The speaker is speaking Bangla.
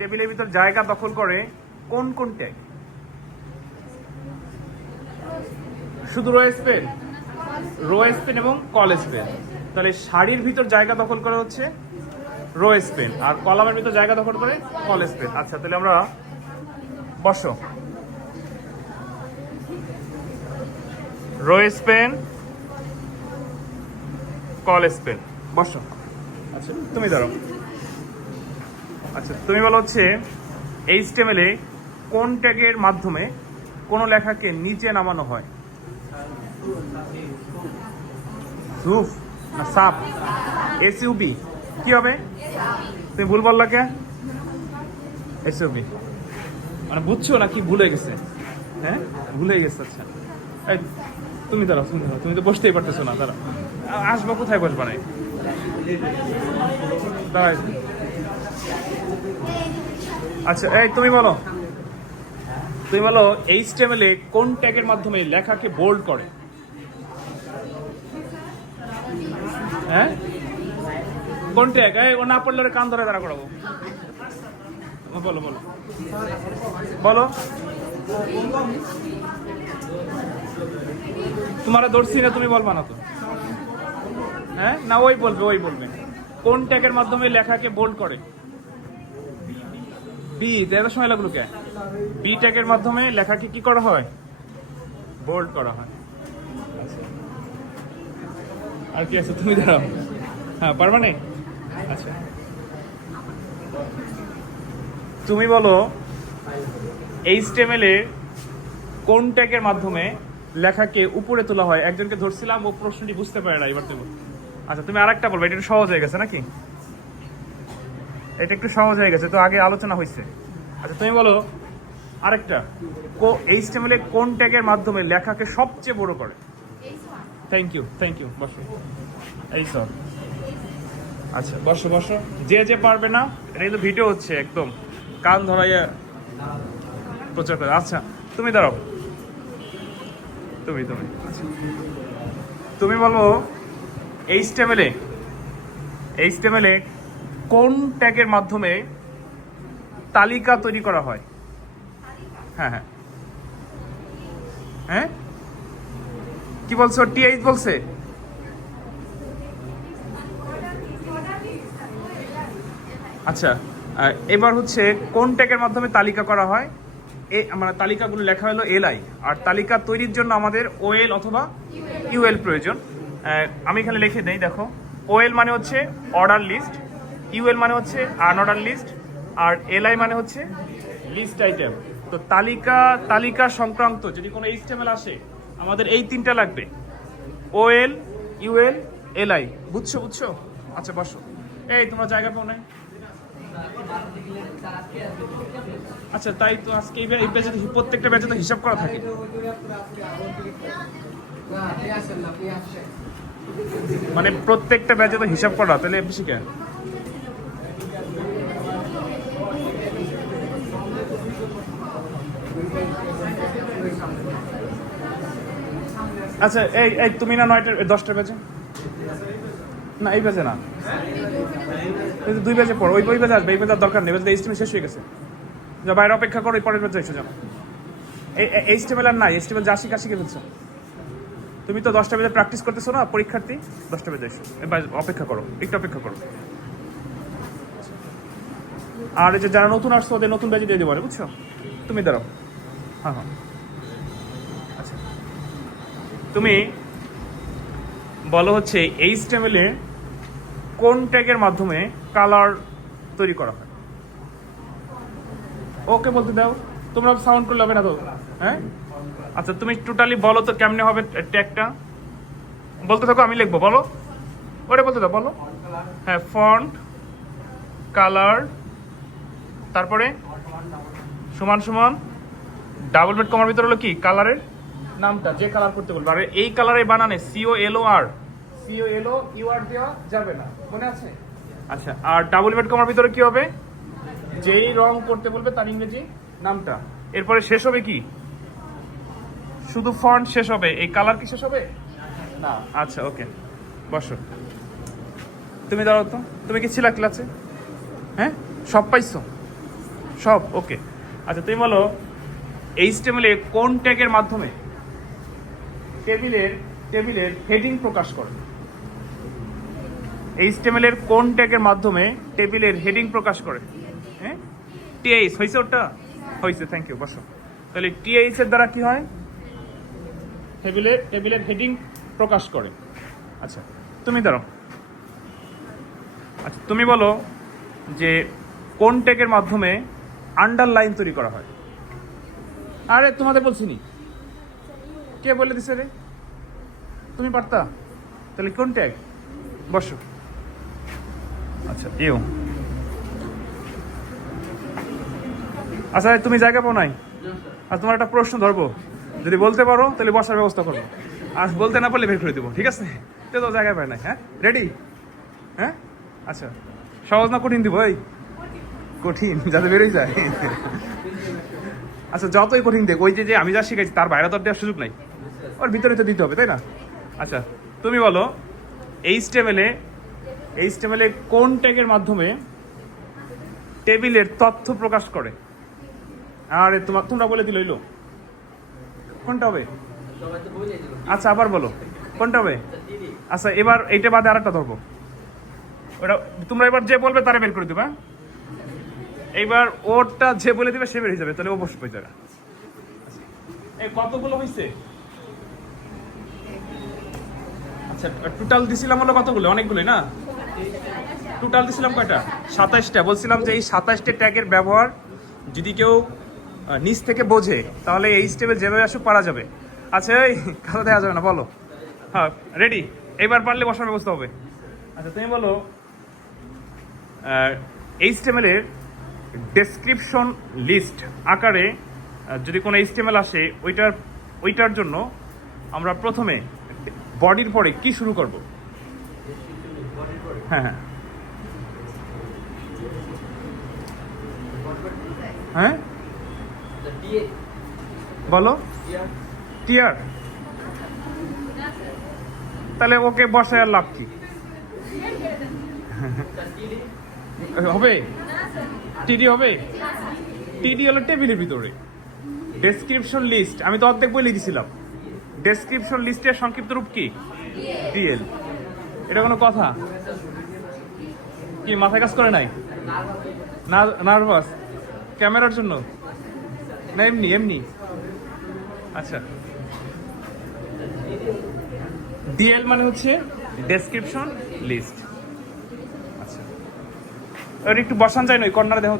টেবিলের ভিতর জায়গা দখল করে কোন কোন ট্যাগ? শুধু রো স্পেন, রো স্পেন এবং কল স্পেন। তাহলে সারির ভিতর জায়গা দখল করে হচ্ছে রো স্পেন, আর কলামের ভিতর জায়গা দখল করে কল স্পেন। আচ্ছা, তাহলে আমরা বসো। রো স্পেন, কল স্পেন, বসো। আচ্ছা, তুমি দাঁড়াও। আচ্ছা, তুমি বলো হচ্ছে এইচটিএমএল এ কোন ট্যাগের মাধ্যমে কোনো লেখাকে নিচে নামানো হয়? সুফ না সাপ? এসইউবি কি হবে? তুমি ভুল বললা কে? এসইউবি মানে বুঝছো না কি ভুলে গেছে? হ্যাঁ, ভুলে গেছে। আচ্ছা, এই তুমি দাঁড়াও, তুমি দাঁড়াও, তুমি তো বসতেই পারতেছো না। দাঁড়াও, আসবো কোথায় বসবা? নাই দাঁড়াই। আচ্ছা, এই তুমি বলো, তুমি বলো এইচটিএমএল এ কোন ট্যাগের মাধ্যমে লেখাকে বোল্ড করে? হ্যাঁ, কোন ট্যাগ? এই ও না পড়লে ওর কান ধরে দাঁড়া করাবো। বলো বলো বলো। তোমার দর্শি না, তুমি বলবা না তো? হ্যাঁ, না ওই বলবে, ওই বলবে। কোন ট্যাগের মাধ্যমে লেখাকে বোল্ড করে? বি। এত সময় লাগলো কে? বি ট্যাগের মাধ্যমে লেখাকে কি করা হয়? বোল্ড করা হয়। আর কি আছে? তুমি দাঁড়াও। হ্যাঁ, পারবা না? আচ্ছা, তুমি বলো এইচটিএমএল এর কোন ট্যাগের মাধ্যমে লেখাকে উপরে তোলা হয়? একজনকে ধরছিলাম, ও প্রশ্নটি বুঝতে পারে না, এবার তুমি। আচ্ছা, তুমি আরেকটা বলবে, এটা একটু সহজ হয়ে গেছে নাকি? এটা একটু সহজ হয়ে গেছে তো, আগে আলোচনা হয়েছে। আচ্ছা, তুমি বলো আরেকটা, এইচটিএমএল এর কোন ট্যাগের মাধ্যমে লেখাকে সবচেয়ে বড় করে? থ্যাংক ইউ, থ্যাংক ইউ, বসো। এই সব। আচ্ছা, বসো বসো। যে যে পারবে না, এটা কিন্তু ভিডিও হচ্ছে, একদম কান ধরাইয়া প্রচার করে। আচ্ছা, তুমি দাঁড়াও। তুমি তুমি আচ্ছা, তুমি বলো এইচটিএমএল এ কোন ট্যাগের মাধ্যমে তালিকা তৈরি করা হয়? হ্যাঁ হ্যাঁ হ্যাঁ, কি বলছো? টিএইচ বলছে? আচ্ছা, এবার হচ্ছে কোন ট্যাগের মাধ্যমে তালিকা করা হয়? মানে তালিকাগুলো লেখা হলো এলআই, আর তালিকা তৈরির জন্য আমাদের ওএল অথবা ইউএল প্রয়োজন। আমি এখানে লিখে দেই, দেখো। ওএল মানে হচ্ছে অর্ডার লিস্ট, ইউএল মানে হচ্ছে আনঅর্ডার লিস্ট, আর এলআই মানে হচ্ছে লিস্ট আইটেম। তো তালিকা সংক্রান্ত যদি কোনো এইচটিএমএল আসে, আমাদের এই তিনটা লাগবে: ওএল, ইউএল, এলআই। বুঝছো বুঝছো? আচ্ছা, বসো। এই তোমরা জায়গা পাও নাই? আচ্ছা, তাই তো আজকে এই ব্যাচে প্রত্যেকটা ব্যাচে তো হিসাব করা থাকে। মানে প্রত্যেকটা ব্যাচে তো হিসাব করা, তাহলে বেশি কেন? আচ্ছা, এই তুমি না 9টা 10টা ব্যাচে? না, এই ব্যাচে না, দুই ব্যাচে পড়ো। ওই ব্যাচে আসবে, এই ব্যাচে দরকার নেই, এইচটিএমএল শেষ হয়ে গেছে। যা বাইরে অপেক্ষা করো, এই পরের ব্যাচে এসে যাবো। এইচটিএমএল আর নাই, এইচটিএমএল যা শিখা শিখে ফেলছো। তুমি তো 10টা বেজে প্র্যাকটিস করতেছো না, পরীক্ষার্থী? 10টা বেজে এসো, অপেক্ষা করো, একটু অপেক্ষা করো। আর এই যে যারা নতুন আসছো, ওদের নতুন ব্যাচে দিয়ে দেবো, বুঝছো? তুমি দাঁড়াও। হ্যাঁ হ্যাঁ, আচ্ছা, তুমি বলো হচ্ছে এইচটিএমএল এ কোন ট্যাগের মাধ্যমে কালার তৈরি করা হয়? ওকে বলতে দাও, তোমরা সাউন্ড করলে হবে না তো? হ্যাঁ, আচ্ছা, তুমি টোটালি বলো তো কেমনে হবে ট্যাগটা। বলতে থাকো, আমি লিখবো, বলো। ওরে বলতে দাও, বলো। হ্যাঁ, ফন্ট, কালার, তারপরে সমান সমান, ডাবল বেড কমার ভিতরে হলো কি কালারের নামটা, যে কালার করতে বলবো। আর এই কালারের বানানে COLOR দেওয়া যাবে না, মনে আছে? আচ্ছা, আর ডাবল বেড কমার ভিতরে কি হবে? যেই রং করতে বলবে তার ইংরেজি নামটা। এরপরে শেষ হবে কি? শুধু ফন্ট শেষ হবে, এই কালার কি শেষ হবে না? আচ্ছা, ওকে, বসো। তুমি দাঁড়াও তো, তুমি কি ছিলা ক্লাসে? হ্যাঁ, সব পাইছো? সব ওকে। আচ্ছা তুমি বলো HTML এ কোন ট্যাগের মাধ্যমে টেবিলের হেডিং প্রকাশ করে? HTML এর কোন ট্যাগের মাধ্যমে টেবিলের হেডিং প্রকাশ করে? হ্যাঁ, TH হয়েছে, ওটা হয়েছে, থ্যাংক ইউ, বসো। তাহলে TH এর দ্বারা কি হয়? টেবিলের হেডিং প্রকাশ করে। আচ্ছা তুমি দাঁড়াও। আচ্ছা তুমি বলো যে কোন ট্যাগের মাধ্যমে আন্ডারলাইন তৈরি করা হয়? আরে তোমাদের বলছি নি, কে বলে দিছে রে? তুমি পারতা? তাহলে কোন ট্যাগ? বসো। আচ্ছা ইউ। আচ্ছা তুমি জায়গা পাও নাই? আর তোমার একটা প্রশ্ন ধরবো, যদি বলতে পারো তাহলে বসার ব্যবস্থা করবো, আর বলতে না পারলে বের করে দেবো, ঠিক আছে? তো জায়গা পায় নাই। হ্যাঁ রেডি? হ্যাঁ আচ্ছা, সহজ না কঠিন দিব? এই কঠিন যাতে বেরোই যায়। আচ্ছা যতই কঠিন দেখ, ওই যে আমি যা শিখেছি তার বাইরে তো আর দেওয়ার সুযোগ নাই, ওর ভিতরে তো দিতে হবে, তাই না? আচ্ছা তুমি বলো HTML এ কোন ট্যাগের মাধ্যমে টেবিলের তথ্য প্রকাশ করে? আরে তোমরা বলে দিল, হইলো কোনটা হবে? আচ্ছা আবার বলো কোনটা হবে? আচ্ছা এবার এইটা বাদে আরেকটা ধরবো, ওটা তোমরা এবার যে বলবে তারা বের করে দিবা। এইবার ওরটা যে বলে দিবে সে বের হয়ে যাবে, তাহলে অবশ্যই হয়ে যাবে। এই কতগুলো হয়েছে? আচ্ছা টোটাল দিছিলাম হলো কতগুলো? অনেকগুলোই না? টোটাল দিছিলাম কয়টা? 27টা। বলছিলাম যে এই 27টা ট্যাগের ব্যবহার যদি কেউ নিচ থেকে বোঝে তাহলে HTML যেভাবে আসুক পারা যাবে। আচ্ছা এই কথা দেওয়া যাবে না, বলো। হ্যাঁ রেডি? এবার পারলে বসার ব্যবস্থা হবে। আচ্ছা তুমি বলো HTML এর ডেসক্রিপশন লিস্ট আকারে যদি কোনো HTML আসে ওইটার জন্য আমরা প্রথমে বডির পরে কি শুরু করব? হ্যাঁ হ্যাঁ হ্যাঁ বলো। টিয়ার? তাহলে ওকে বসায় আর লাভ কি হবে? টিডি হবে? টিডি হলো টেবিলের ভিতরে। ডেসক্রিপশন লিস্ট আমি তো অর্ধেক বলে দিছিলাম। ডেসক্রিপশন লিস্টের সংক্ষিপ্ত রূপ কি? ডিএল। এটা কোনো কথা? কি মাথায় কাজ করে নাই? নার্ভাস ক্যামেরার জন্য না এমনি এমনি? আচ্ছা ডিএল মানে হচ্ছে ডেসক্রিপশন লিস্ট। আচ্ছা একটু বসান যায় না ওই কর্নারে, দেখো।